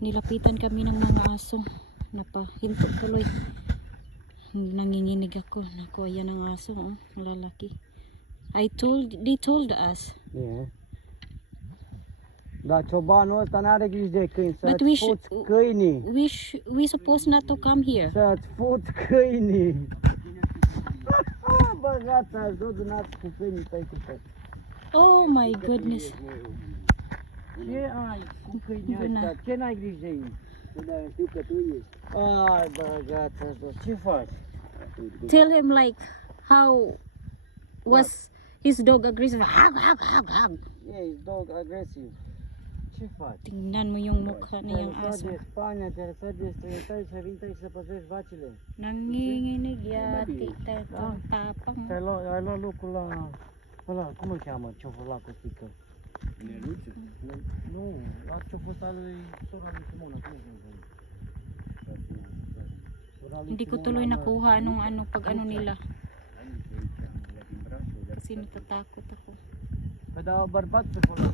Nilapitan kami ng mga aso. Napahinto tuloy. Nanginginig ako. Naku, ayan ang aso, oh, lalaki. They told us. Yeah. Da ciobanul ăsta n-are grijă de câini, But să-ți fuți câinii. we supposed not to come here. Să-ți fuți câinii. Băgați-ați tot dumneavoastră cu câinii pe aici. Oh my goodness. Ce ai cu câinii ăștia? Ce n-ai grijă de ei? Da, știu că tu ești. Ai băgați-ați tot. Ce faci? Tell him like how was his dog aggressive. Hag, hag, hag, hag. Ești dog agresiv. Ce faci? Tingnan mo yung mukha niyang Te-ai lăsat aso. de Spania, te-ai lăsat de străinătate să vin aici să păzești vacile. Nanginginig yati. Ah. Tapang. Ai luat locul la... Ăla, cum îl cheamă? Ce-a la cu stică? Neluță? Nu, la ce-a fost al lui sora lui Simona, cum îl cheamă? Sora lui Hindi ko Simona, tuloy mă. nakuha anong pag ano nila. Ano pe aici, am luat din brațul, dar Kasi natatakot ako. Păi da, bărbatul pe acolo.